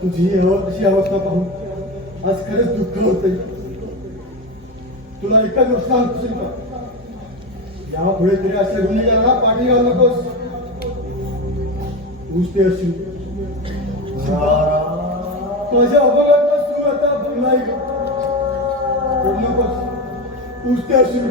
तुझी अशी अवस्था पाहून आज खरंच दुःख होतंय. तुला एका गोष्ट सांगतो का, यापुढे तरी अशा गुन्हेगाराला पाठी घालू नकोस. तूच ते असशील. माझ्या अपघाताला सुरू आता नाही करू नकोस. तूच ते असशील.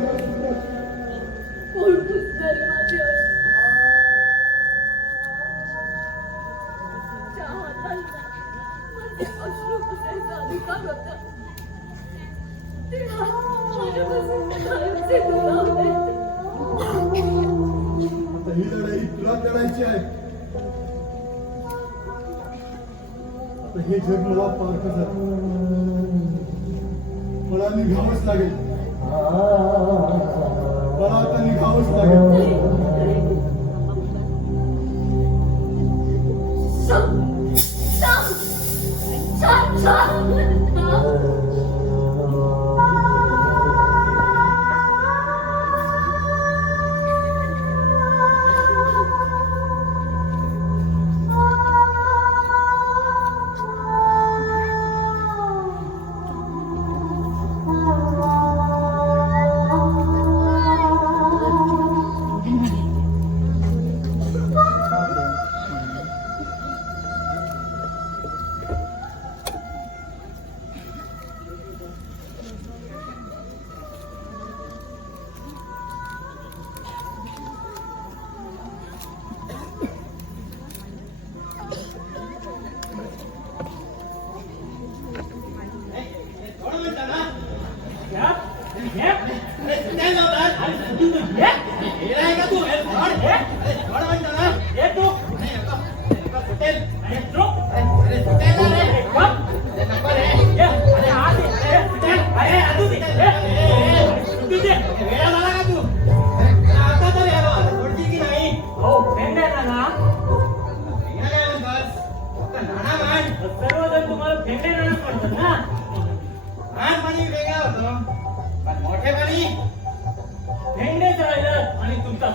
ही लढाई तुला लढायची आहे. आता हे जग मला पार करत, मला निघावंच लागेल. मला आता निघावंच लागेल.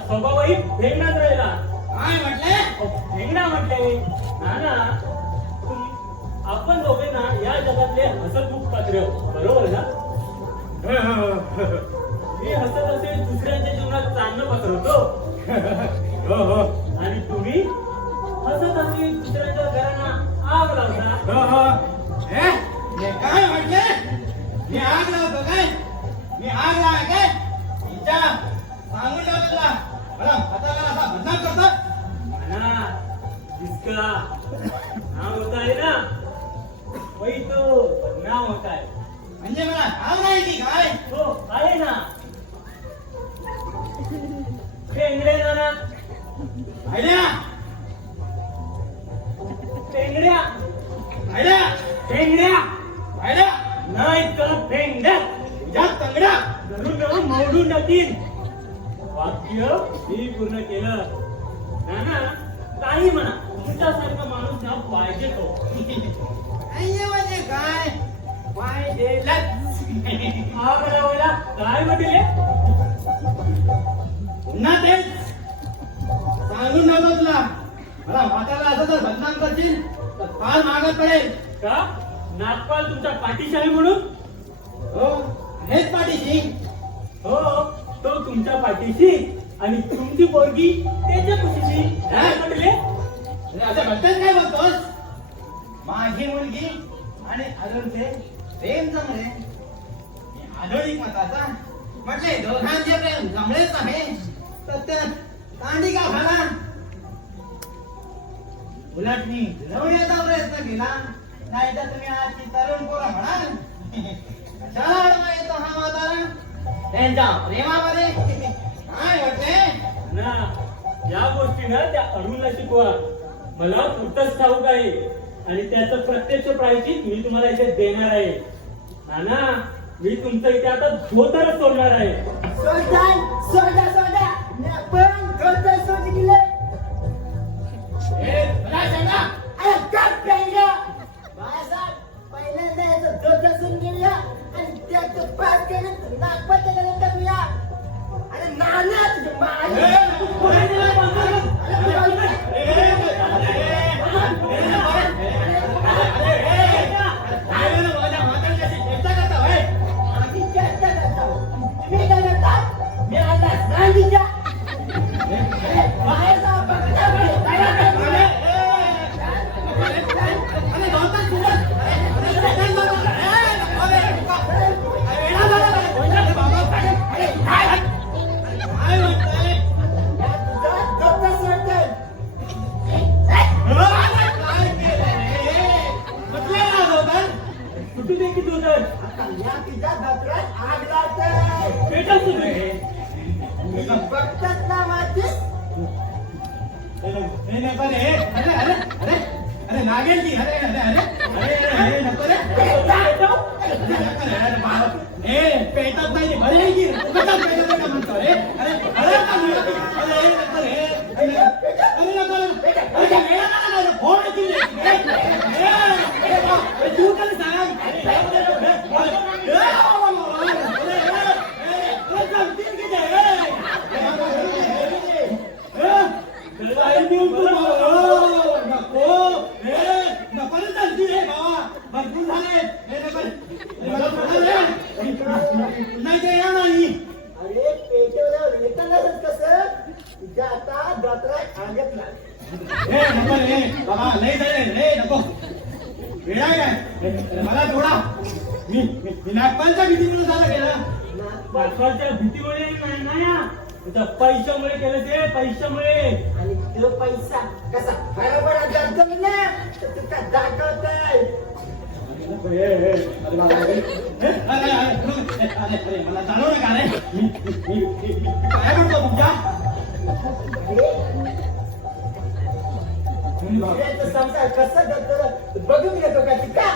स्वभावही भेंगणाच राहिला. काय म्हटले? भेंगणा म्हटले नाना. आपण दोघे ना या जगातले हसतमुख पात्र, बरोबर ना? मी हसत असेल दुसऱ्यांच्या जीवनात चांगलं पसरवतो. आणि तुम्ही हसत असेल दुसऱ्यांच्या घरांना आग लावता. काय म्हटले? मी आग लावतो काय? मी आग लावा काय? सांगून ठेवला मला हाताला असा बदनाम करतात. ना इसका नाम होता है ना, वही तो बदनाम होता है. म्हणजे मला नाव नाही की काय? हो आहे ना. पेंगडे नाना. आयड्या पेंगड्या. आयड्या फेंगड्या पाहिलं? नाही तर फेंगड्या तुझ्या तंगड्या धरून मोडून टाकीन. वाक्य मी पूर्ण केलं. नाना काही म्हणा, तुमच्यासारखा माणूस ना पाहिजे तो. नाहीये म्हणजे काय पाहिजेलच. हा बरोबर काय म्हटले? पुन्हा तेच सांगून नव्हतं तुला. मला म्हातारा असं जर बदनाम करशील तर फार मागत पडेल. का नागपाल तुमच्या पाठीशी आहे म्हणून? हो हेच पाठीशी. हो तो तुमच्या पाठीशी आणि तुमची पोरगी त्याच्या कुशीशी. काय म्हटले? आता भट्टच काय बोलतोस? माझी मुलगी आणि अरुणचे प्रेम जमले. मी आधुनिक मताचा म्हटले दोघांचे प्रेम जमलेच आहे तर त्यात कांडी का घाला. उलट मी जुळवण्याचा प्रयत्न केला. नाही तर तुम्ही आजची तरुण पोरं म्हणाल कशाला अडवा येतो हा म्हातारा त्यांच्या प्रेमामध्ये. काय वाटते ना या गोष्टीनं त्या अरुणला शिकवा. मला पुरतच ठाऊक आहे आणि त्याचं प्रत्यक्ष प्रायश्चित मी तुम्हाला इथे देणार आहे. नाना मी तुमचं इथे आता धोतरच सोडणार आहे. कुठे देखील धोतर पेटा सुरू आहे. अरे लागेल की. अरे अरे अरे अरे नको रे. पेटत नाही बरे की म्हणतो रे. अरे अरे अरे नको रे. अरे नको रे. फोन तू कधी सांग. नाही ते या नाही. अरे पेटवल्यावर येतानाच कसं तुझ्या आता दात्रात अंगतला. नको रे बाबा लय जाईल रे नको. वेळा काय मला थोडा मी नागपालच्या भीतीमुळे झालं केलं. नागपालच्या भीतीमुळे नाही तुझ्या पैशामुळे केलं ते. पैशामुळे. आणि तो पैसा कसा बरोबर जातो ना तर तुका दाखवताय. मला चालू नका रे. काय म्हणतो तुमच्या मुलाचा संसार कसा जातो बघून घेतो का तिका.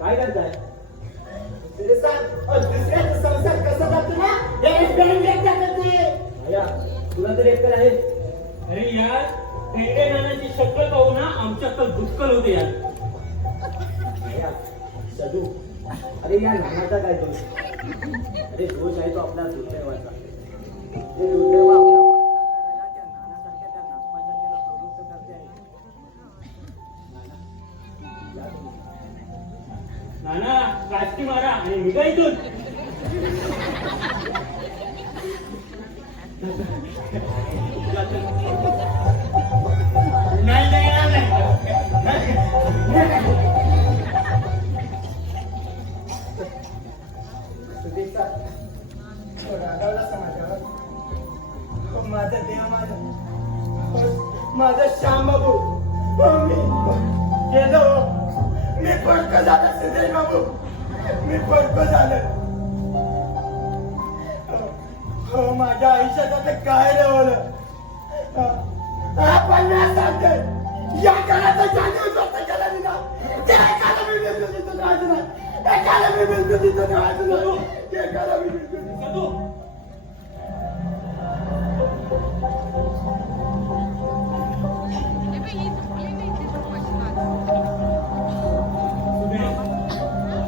काय करताय? दुसऱ्याचा संसार कसा जातो ना तुला तर एक आहे. अरे यार पेंडे नानाची शक्कल पाहू ना आमच्या अक्कल भुक्कल होते यार. सदू अरे या नानाचा काय दोष. अरे दोष आहे तो आपला दुर्दैवाचा. ते दुर्दैव आपल्या त्या नानासारख्या त्या नागपासारख्याला प्रवृत्त करते आहे. नाना काष्टी मारा आणि निघा इथून. माझा देव माझा श्याम बाबू मी गेलो. मी पडको झालं सुधीर बाबू. मी पडको झालं. हो माझ्या आयुष्यात आता काय रवलं आपण सांगते या काळाचा जाणीव स्वतः केला ना त्या एकाला मी बिलकुल तिथं राहायचं नाही एकाला मी बिलकुल तिथं राहायचं नाही एकाला मी बिलकुल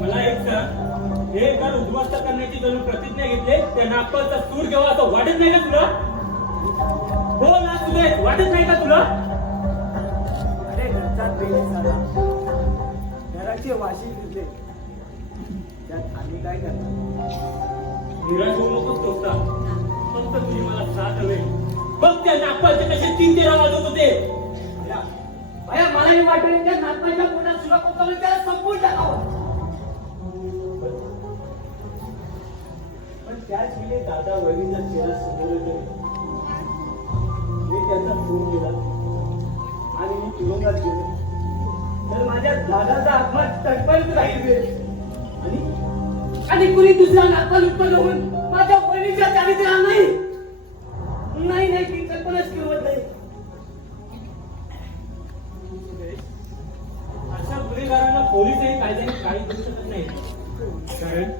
मला एक सांग, हे घर उद्ध्वस्त करण्याची जणू प्रतिज्ञा घेतली त्या नागपालचा सूर घेवा असं वाटत नाही का तुला? हो ना सुदेश, वाटत नाही का तुला? अरे घरचा बेस झाला, घराची वाशी दिसले, त्यात आम्ही काय करणार? निराश होऊ नकोस दोस्ता, फक्त तुझी मला साथ हवे. बघ त्या नागपालचे कसे 3-13 वाजत होते. भया मलाही वाटेल त्या नागपालच्या पोटात सुद्धा कोकण त्याला संपून टाकावं. पण त्याच वेळी दादा वहिनीचा चेहरा समोर येतो. मी त्यांचा फोन केला आणि मी तुरुंगात गेलो तर माझ्या दादाचा आत्मा तडफडत राहील आणि कुणी दुसरा नागपाल उत्पन्न होऊन माझ्या वहिनीच्या चारित्र्याला नाही ती कल्पनाच किंमत नाही. अशा गुन्हेगारांना पोलीसही कायद्याने काही करू शकत नाही. कारण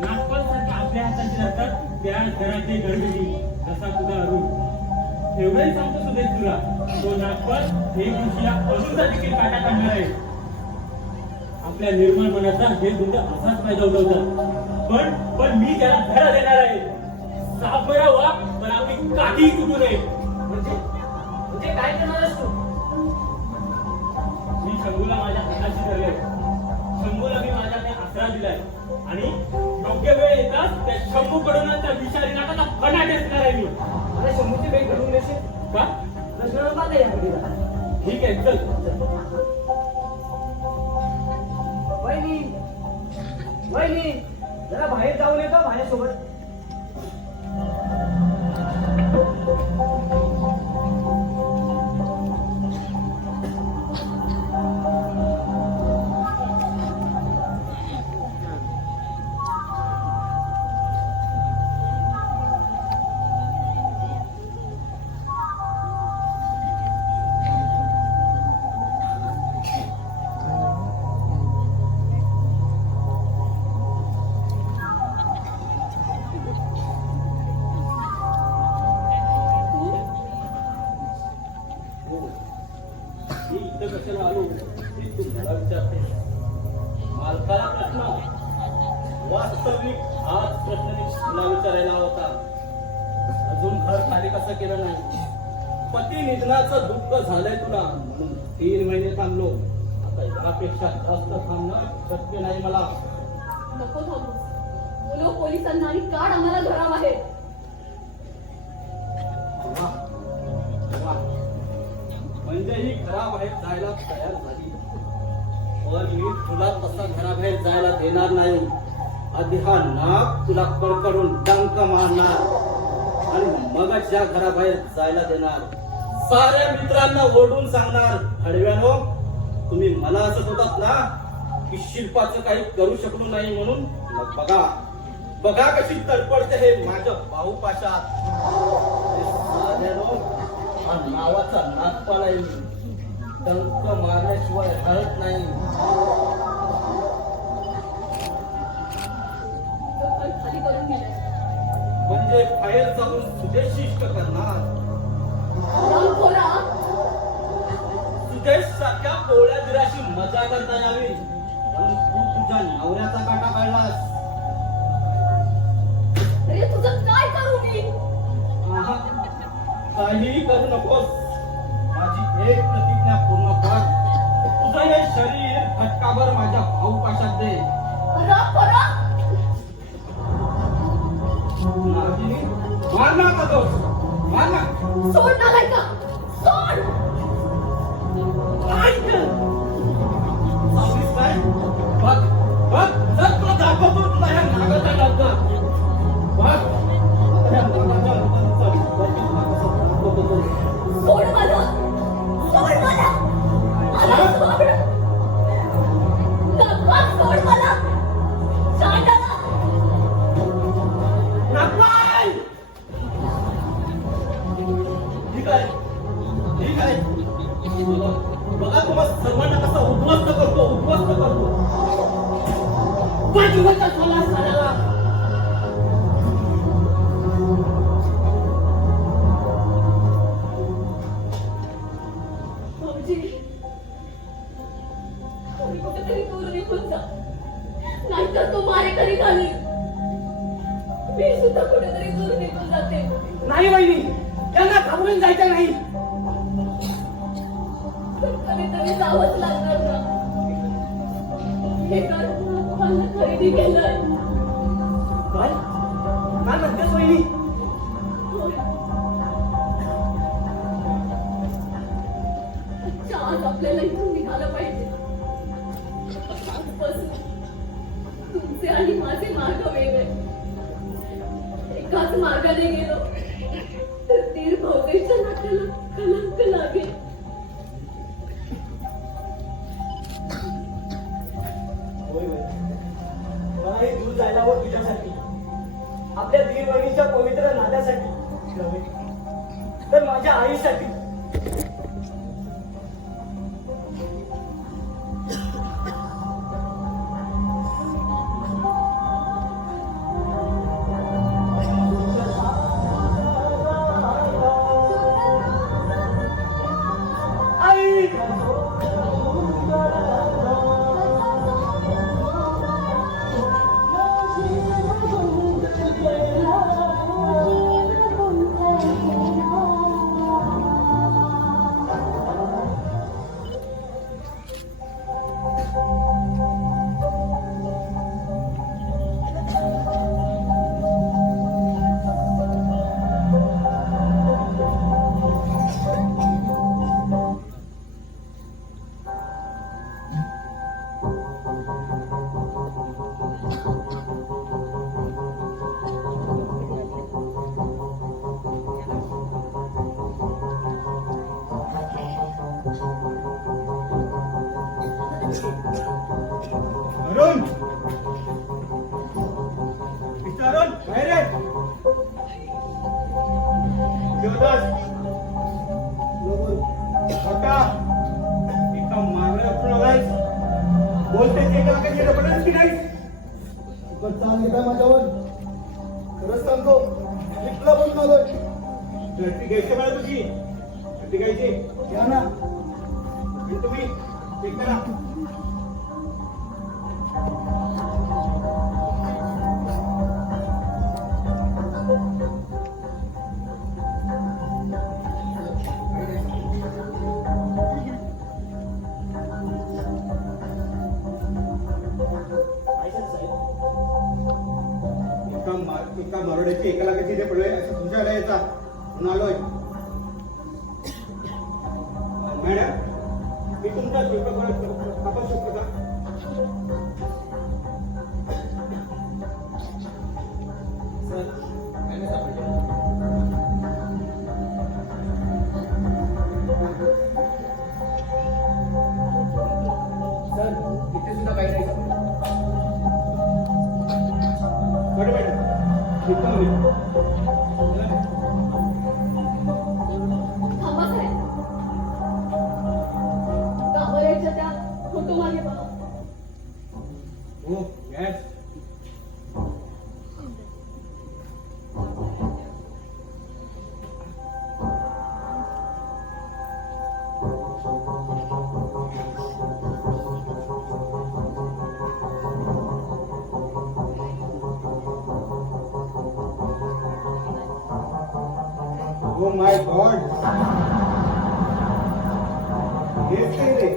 नागपाल सारख्या आपल्या हाताची राहतात त्या घरातले गरजेची असा तुझा अरुण. एवढंही सांगतो सुदेश तुला, तो नागपाल एक दिवशी या अरुणचा देखील काटा काढणार आहे. आपल्या निर्मळ मनाचा हे दुंड असाच फायदा उठवतात. पण मी त्याला धडा देणार आहे. साप बरा वा पण आपली काठीही तुटू नये. म्हणजे काय करणारस तू? मी शंभूला माझ्या हाताशी धरले. शंभूला मी माझ्याने आसरा दिलाय आणि योग्य वेळ येताच त्या शंभूकडूनच त्या विषारी नाकाचा फणा टेकणार आहे मी. मला शंभूची भेट घडवून देशील का? प्रश्न नको आता या घडीला. ठीक आहे, चल. वहिनी जरा बाहेर जाऊन येतो माझ्यासोबत. मी इथं कशाला आलो हे तू मला विचारते. मालकाला प्रश्न वास्तविक हाच प्रश्न मी तुला विचारायला होता. अजून घर खाली कसं केलं नाही. पती निधनाचं दुःख झालंय तुला म्हणून 3 महिने थांबलो. आता यापेक्षा जास्त थांबणं शक्य नाही मला. नको थांबू. बोलव पोलिसांना आणि काढ आम्हाला घराबाहेर. वा, वा. म्हणजे ही घराबाहेर जायला तयार झाली. पण मी तुला तसा घराबाहेर जायला देणार नाही. आधी हा नाग तुला कडकडून डंक मारणार आणि मगच या घराबाहेर जायला देणार. साऱ्या मित्रांना ओढून सांगणार, हडव्यानो तुम्ही मला असं होतात ना की शिल्पाचं काही करू शकलो नाही म्हणून. मग बघा कशी तडपडते हे माझ्या बाहुपाशात. हा नावाचा नागपाल आहे. डंक मारल्याशिवाय हळत नाही. पण खाली करून गेले. म्हणजे बाहेर जाऊन सुदेश इष्ट करणार. राम खोला. सुदेश सारख्या पोळ्या दिराशी मजा करता यावी म्हणून तू तुझ्या नवऱ्याचा काटा काढलास. अरे तुझं काय करू मी? आहा, काहीही करू नकोस. माझी एक प्रतिज्ञा पूर्ण कर. तुझं हे शरीर फटकाभर माझ्या भाऊपाशात दे. राम खोला. नागिनी, मार ना का दोष, मार ना. सोड नालाय का? सोड. ऐक. सावलीस काय? बघ, चल तुला दाखवतो तुला ह्या नागाचा डंक. बघ, आता ह्या नागाच्या डंकाचा दाखवतो. सोड मला. सोड मला. मला सोड. नागपाल सोड मला. शांताला. नागपाल! ठीक आहे ठीक आहे. बघा तुम्हाला सर्वांना कसा उद्ध्वस्त करतो. वाजवता चला साऱ्याला. भाऊजी, तुम्ही कुठेतरी दूर निघून जा, नाहीतर तो मारेकरी घालील. मी सुद्धा कुठेतरी दूर निघून जाते. नाही वहिनी, त्यांना घाबरून जायचं नाही. पण कधीतरी जावंच लागणार ना. हे घर मला खरेदी केलंय. काय काय म्हणतेस वहिनी? होय. अच्छा, आज आपल्याला इथून निघालं पाहिजे. आजपासून तुमचे आणि माझे मार्ग वेगळे. एकाच मार्गाने गेलो तर दीर भाऊच्या नात्याला कलंक लागेल. होय होय. मला हे दूर जायला हवं तुझ्यासाठी, आपल्या दीर बहिणीच्या पवित्र नात्यासाठी, तर माझ्या आईसाठी. आई अरुण, मिस्टर अरुण, बाहेर ये. देवदास, काका, एका मागण्या आपण आलायस. बोलते ते एका काही येणं पडेल की नाही? पण चाल घेता माझ्यावर. खरंच सांगतो, लिपला पण आलोय. ती घ्यायची मला तुझी, ती घ्यायची. घ्या ना. आणि तुम्ही एक करा. एका मरोड्याची एका लाखाची इथे पडलोय असं तुमच्या वेळेला यायचा म्हणून आलोय. मॅडम, मी तुमचा आपण शकतो का? सर, इथे सुद्धा काही नाही सापडलं. मॅडम, थांबा साहेब. कांबऱ्याच्या त्या फोटो मागे बघा. हो, यस. Oh my God! हेच काय रे?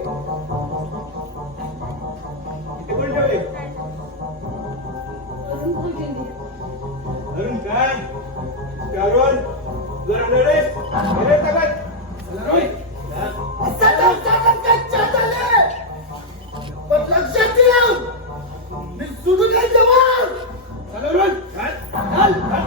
इथे कोण ठेवले? अरुण भाऊजींनी. अरुण काय? अरुण, जरा नरेश, अरे सगळं. असं लवकर कच्चा झाले. पण लक्षात ठेव, मी सोडून नाही जवळ. अरुण, काय? चल, चल.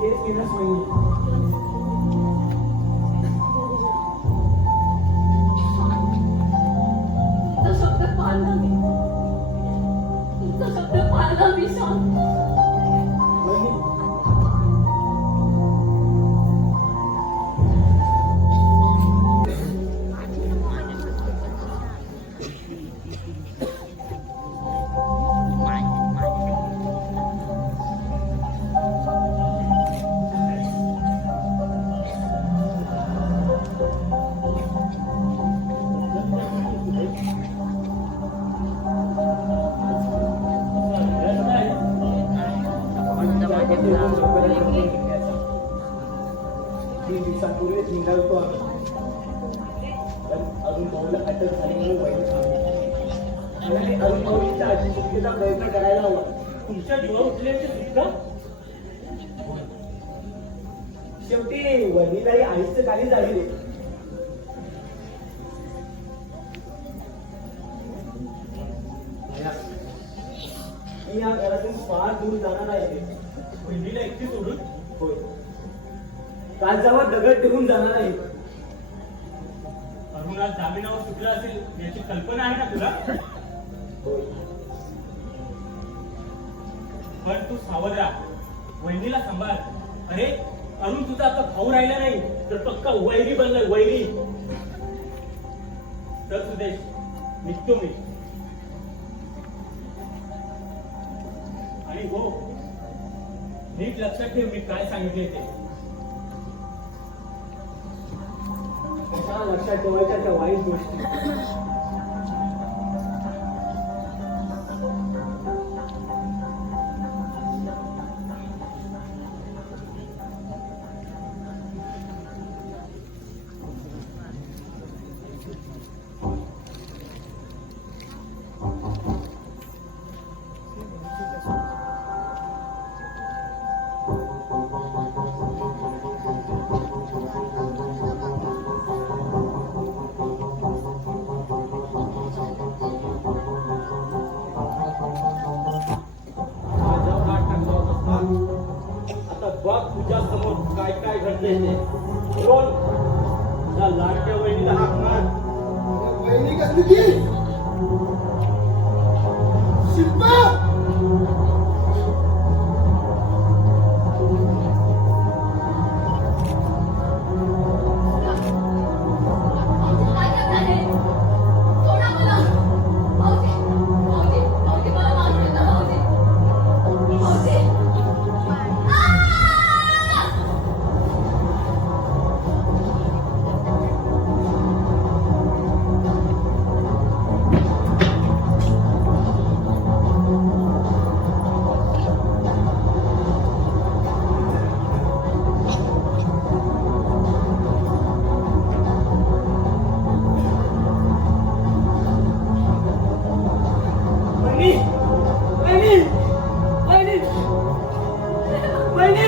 तेच केलंच वहिनी. तुमचा शब्द पाळला मी. तुमचा शब्द पाळला मी शांत. वहिनी, रस्ता आहे. तीन दिवसांपूर्वीच निघालतो आम्ही. पण अरुण भाऊला अटक झाल्यामुळे वहिनी थांबली. आणि अरुण भाऊच्या आजी सुटकेचा प्रयत्न करायला हवा. तुमच्या जीवा उठल्याची सुटका शेवटी वहिनीलाही आईचं काही झालेले. मी या घरातून फार दूर जाणार आहे. बहिणीला एकटी सोडून. होय, काळजावर दगड ठेवून जाणार आहे. अरुण आज जामिनावर सुटला असेल याची कल्पना आहे ना तुला? होय, पण तू सावध राहा, वहिनीला सांभाळ. अरे अरुण तुझा आता भाऊ राहिला नाही तर पक्का वैरी बनलाय, वैरी. तर सुदेश निघतो मी. आणि हो, नीट लक्षात ठेव मी काय सांगितले ते. कशा लक्षात ठेवायच्या त्या वाईट गोष्टी. माझ्यावर हात टाकला होता. आता बघ तुझ्या समोर काय काय घडले ते. बोल, तुझ्या लाडक्या वहिनीला हाक मार. वहिनी कसली ती शिल्पा काय करताय? सोडा मला. भाऊजी, भाऊजी, भाऊजी मला माफ करा भाऊजी. भाऊजी. वहिनी, वहिनी, वहिनी, वहिनी.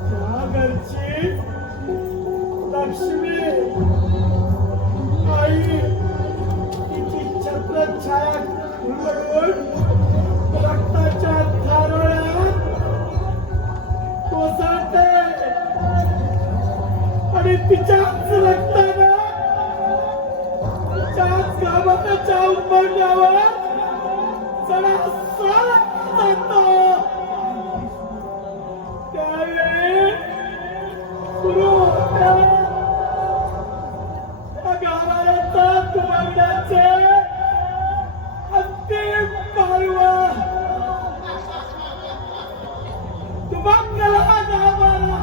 त्या घरची लक्ष्मी आई तिची छत्रछाया उलटून रक्ताच्या धारोळ्यात कोसळते आणि तिच्याच रक्तानं तिच्याच गावाच्या उंबरण्यावर सणासण जातो. त्यावेळी सुरू होत्या या गावाचा तुरंगाचे अंतिम पर्व. तुमंगला गावाला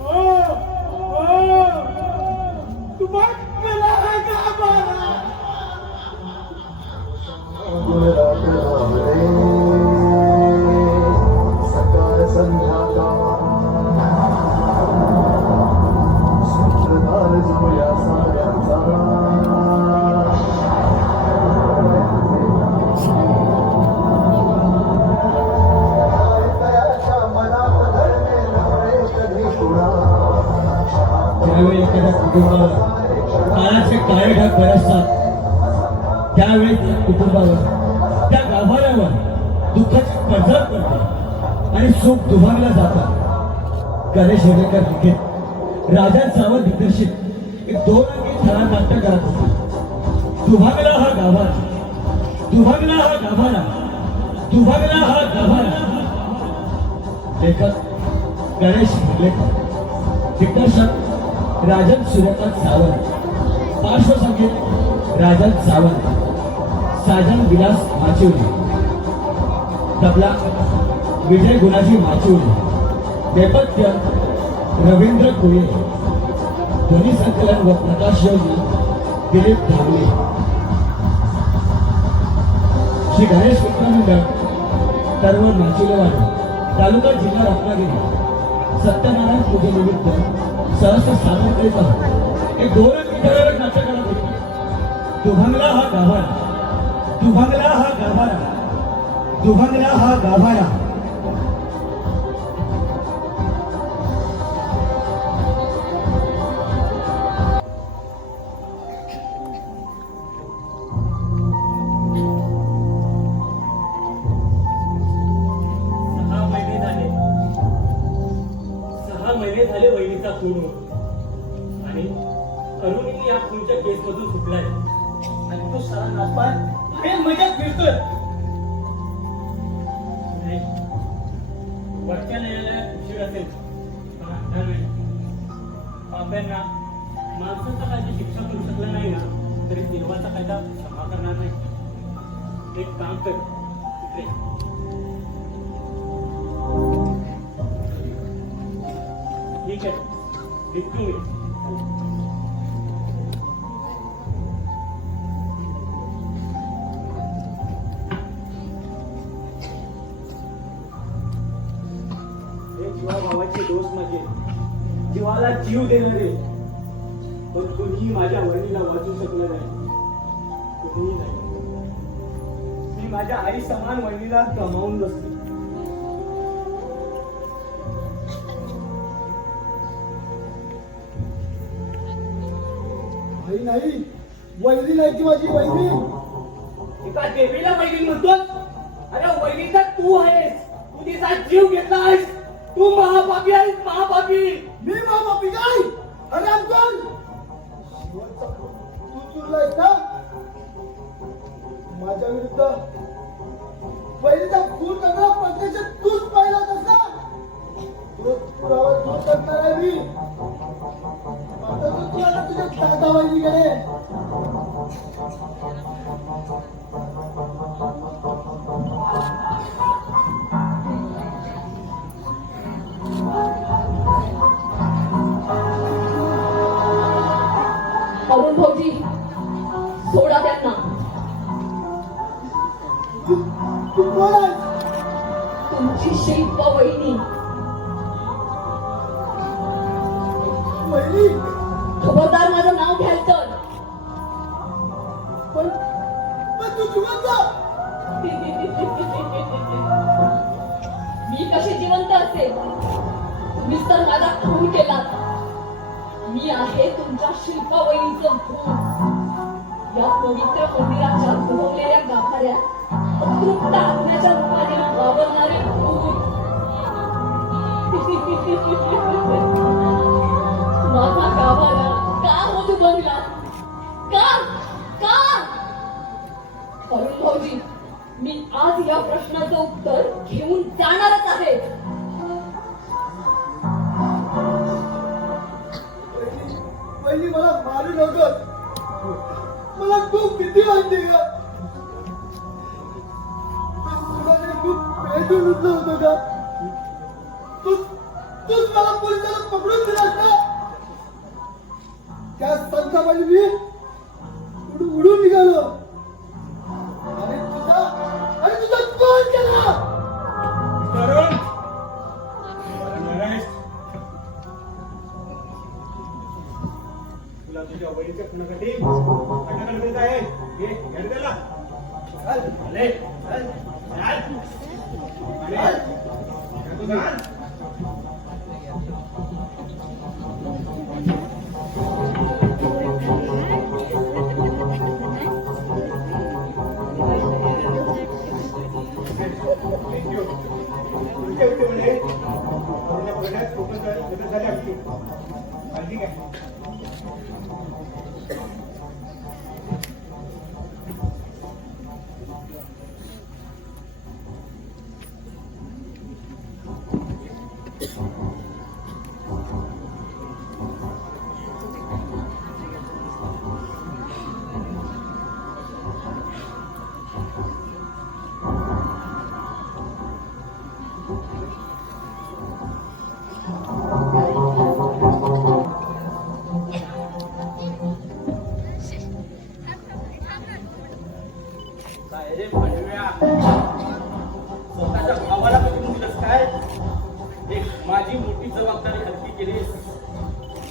हो हो तुमंगला गावाला. सकाळ संध्याकाळ सूत्रधार जो या साऱ्यांचा तयाच्या मनात धरणे नव्हे कधी कुणा. ज्यावेळी एखाद्या कुटुंबावर काळाचे काळे ढग बरसतात त्यावेळी त्या कुटुंबावर त्या गाभाऱ्यावर दुःखाची पडझड पडते आणि सुख दुभागलं जातं. गणेश हेडेकर लिखित राजन सावंत दिग्दर्शित एक 2 अंकी थरार नाट्य करत होते. दुभागला हा गाभारा, दुभागला हा गाभारा, दुभागला हा गाभारा. लेखक गणेश हेडेकर, दिग्दर्शक राजन सूर्यकांत सावंत, पार्श्वसंगीत राजन सावंत, साजन विलास माचिवली, तबला विजय गुणाजी माचिवली, नेपथ्य रवींद्र कोळे, ध्वनी संकलन व प्रकाश योगी दिलीप धावले. श्री गणेश मित्रमंडळ तरवण माचिलेवाडी, तालुका जिल्हा रत्नागिरी सत्यनारायण पूजेनिमित्त सहस्र सादर करीत आहोत. एक 2 अंकी ठराविक नाट्य करत होते. दुभंगला हा गाभारा, दुभंगला हा गाभारा, दुभंगला हा गाभारा. सहा महिने झाले वहिनीचा खून होतो आणि अरुणही या खूनच्या केसमधून सुटलाय. आणि तो सारा नाचपाय हे मजाक फिरतोय. नाही, वरच्या न्यायालयात उशीर असेल पण अंधार नाही. पाप्यांना माणसाचा कायदा शिक्षा करू शकला नाही ना तरी देवाचा कायदा क्षमा करणार नाही. एक काम कर इकडे. ठीक आहे, निघतो मी. हे जीवा भावाचे दोस्त माझे, जीवाला जीव देणारे, पण कुणीही माझ्या वहिनीला वाचू शकलं नाही. कुणीही नाही. मी माझ्या आई समान वहिनीला गमावून बसलो. आई नाही, वैरी नाही ती माझी वैरी. एका देवीला वहिनी म्हणतोस? अरे वहिनीचा तू आहेस, तू तिचा जीव घेतला आहेस. तू महापापी आहेस, महापापी. मी महापापी काय? अरे आमचं शेवटचा तू चुरलायस ना माझ्या विरुद्ध. वैरीचा खून करणारा प्रत्यक्ष तूच पाहिला होतास ना. तो पुरावा दूर करणार आहे मी. आता तू आता तुझ्या दादा वहिनीकडे. अरुण भाऊजी सोडा त्यांना. तू कोण आहेस? तुमची शिल्प वहिनी. वहिनी खबरदार माझं नाव घ्याल तर. पण पण तू जिवंत. मी कशी जिवंत असेल? तुम्हीच तर माझा खून केला. मी आहे तुमच्या शिल्पा वहिनीचं भूत. या पवित्र मंदिराच्या दुभवलेल्या गाभाऱ्यात अतृप्त आत्म्याच्या रूपाने वावरणारे भूत. माझा गाभारा का हो दुभंगला? का का भाऊजी, मी आज या प्रश्नाचं उत्तर घेऊन जाणारच आहे. पहिली मला मारू नकोस. मला खूप भीती वाटते का? तुला खूप पेटून उठलं होतं का? तूच मला पोलिसाला पकडून दिलास का? त्या संतापाली मी उडून निघालो आणि तुझा कोण केला? तरुण तुला तुझ्या वडीलच्या खुनासाठी अटक करत आहे. घे, घेर त्याला. चल, आले, चल, चल. आले. तू चल. Thank you. पुढच्या व्यक्तीमध्ये पूर्ण बघण्यात खूपच मदत झाली असती. काळजी घ्या. काय रे भांडव्या, स्वतःच्या भावाला कधी दिलंस काय? एक माझी मोठी जबाबदारी हलकी केलीस,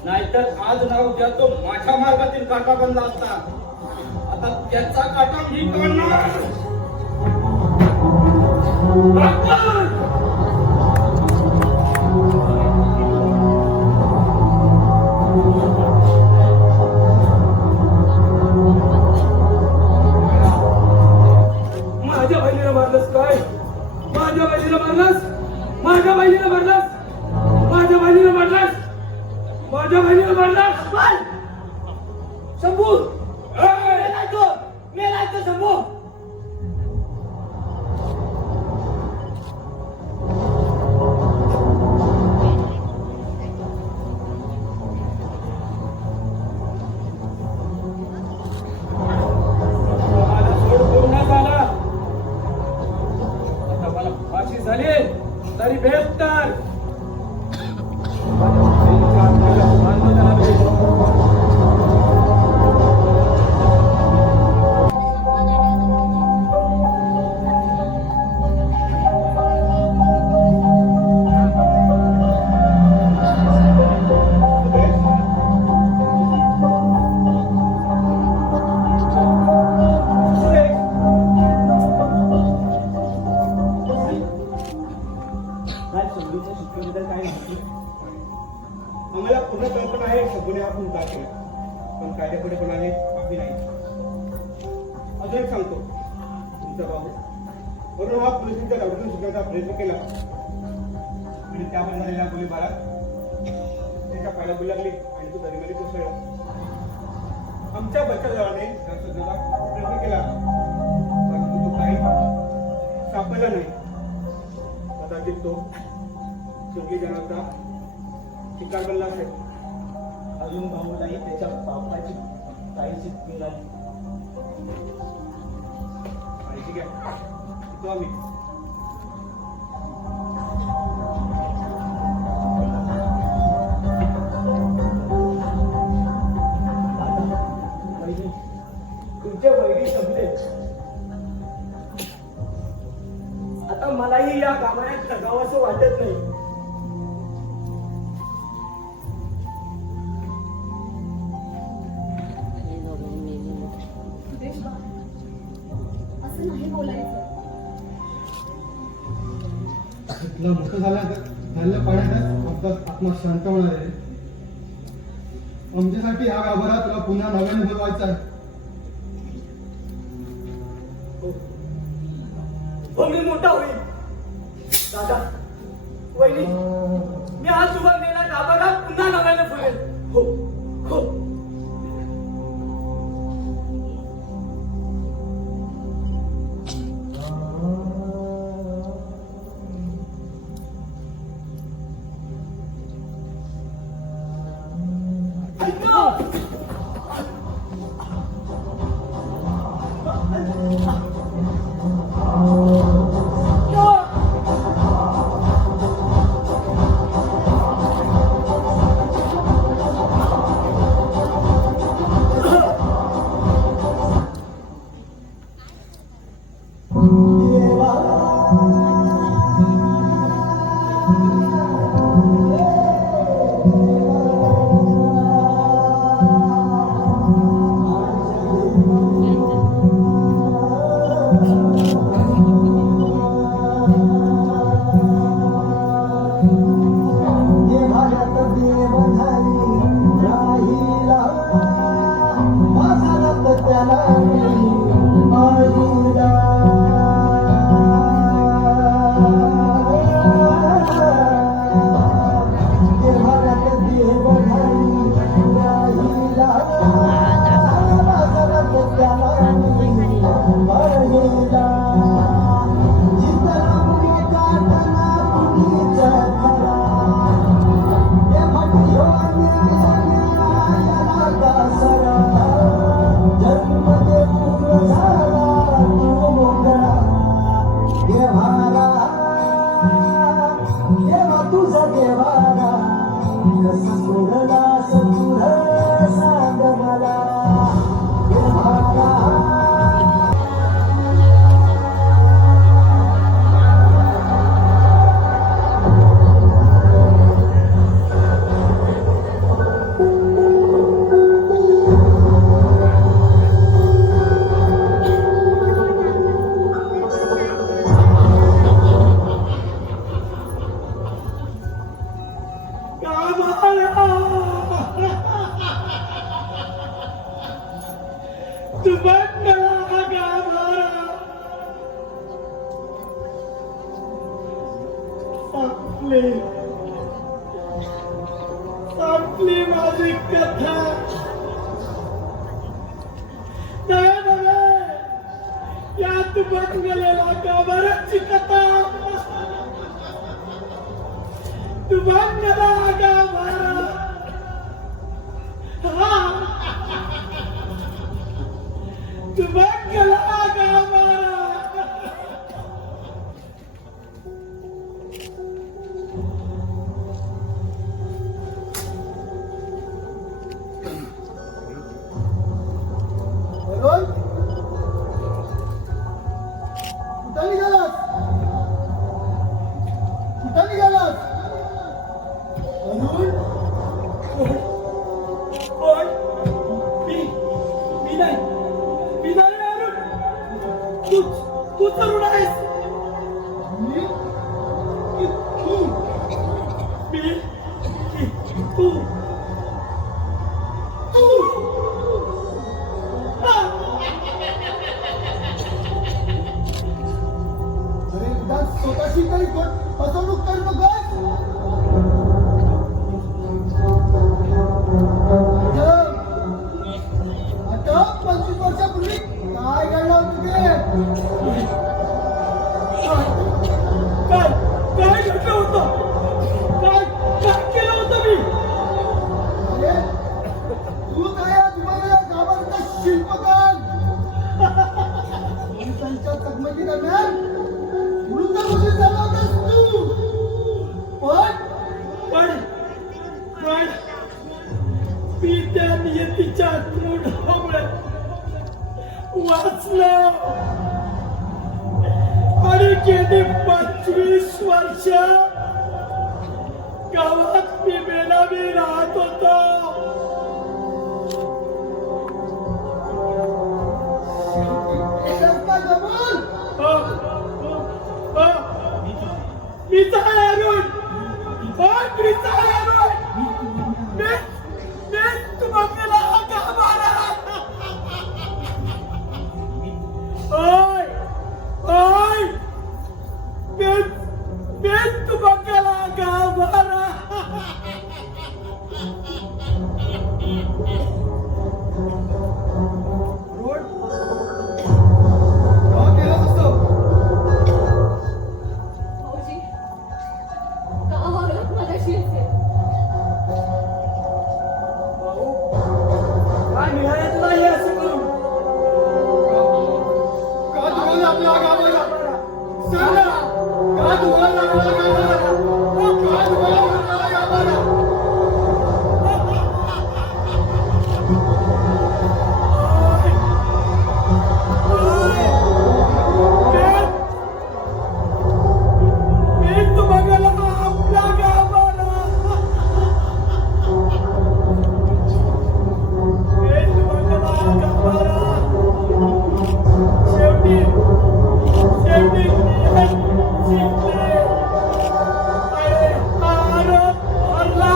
नाहीतर आज ना उद्या तो माझ्या मार्गातील काटा बनला असता. आता त्याचा काटा मी काढणार. माझ्या बहिणीला मारलंस काय? माझ्या बहिणीला मारलंस? माझ्या बहिणीला मारलंस? माझ्या बहिणीला मारलंस? माझ्या बहिणीला मारलंस? शंभू, मेलाय तो शंभू. मला सोड पूर्ण झाला. आता मला फाशी झाली तरी बेहत्तर. आम्हाला पूर्ण कल्पना आहे शंभूने हा खून का केला, पण कायद्यापुढे कोणाने माफी नाही. अजून एक सांगतो, तुमचा भाऊ वरून हा पोलिसांच्या दावडीतून सुटण्याचा प्रयत्न केला आणि त्यामध्ये झालेल्या गोळीबारात त्याच्या पायाला गोळी लागली आणि तो दरीमध्ये कोसळला. आमच्या बचावदलाने त्या शोधाचा प्रयत्न केला, परंतु तो काही सापडला नाही. कदाचित तो शेवटी जनाचा शिकार बनला असेल. अजून भाऊलाही त्याच्या बापाची काहीची मिळाली. माहिती घ्या, येतो आम्ही. वहिनी, तुमचे वैरी संपले. आता मलाही या गावात जगावं असं वाटत नाही. असं नाही बोलायचं. तुला मोठं झालं पाण्यातच आपला आत्मा शांत होणार आहे. आमच्यासाठी या गाभारा तुला पुन्हा नव्याने बोलवायचा आहे. हो, मी मोठा होईल. दादा, वहिनी, मी आज उभारलेला गाभारा पुन्हा नव्याने फुलेल. हो हो. देवाऱ्यात देव झाली राहिला बाजारात त्याला आईला देवाऱ्यात देव झाली राहिला बाजारात त्याला आईला चितरामुळे काढताना कुणीचा खरा तुझा देवारा कसं सोडला तुझ सांग मला देवारा तू बघ मला गाभारा संपली माझी कथा नाही नव्हे यात बंगलेला गाभाराची कथा तू बंगला गाभारा तू बंगला गाभारा अरुण कुठं निघालास कुठं निघालास अरुण कोण मी नाही अरुण तू तरुण आहेस मी की तू मी तू अरे एकदा स्वतःशी तरी फसवणूक करू नकोस आता 25 वर्षापूर्वी काय घडलं होतं ते काय घडलं होतं काय केलं होतं मी अरे तू काय आज मला गावाचा शिल्पकार पोलिसांच्या चकमकी दरम्यान वृद्ध घोषित झाला होतास तू पण मी त्या नियतीच्या क्रोधामुळे वाचलो आणि गेली 25 वर्ष गावात मी बेनामी राहत होतो एकच का जमून मी चालू तुम्हाला ओय ओय बेन तुम्हाला गावाला भाऊजी का वागलात माझ्याशी असे शेवटी शेवटी जिंकले आणि हा आरोप हरला.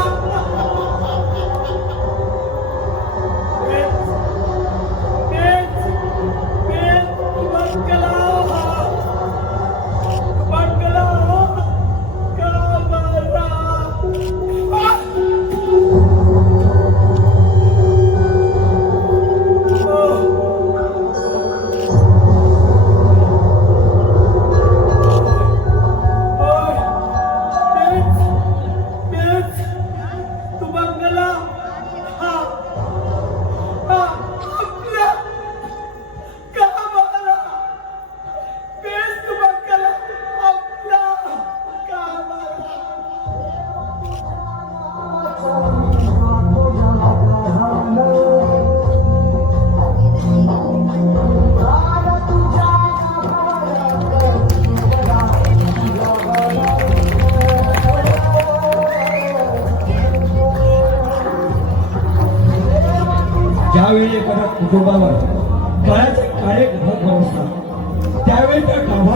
ज्यावेळी एखाद्या कुटुंबावर काळाचे काळे घात असतात त्यावेळी त्या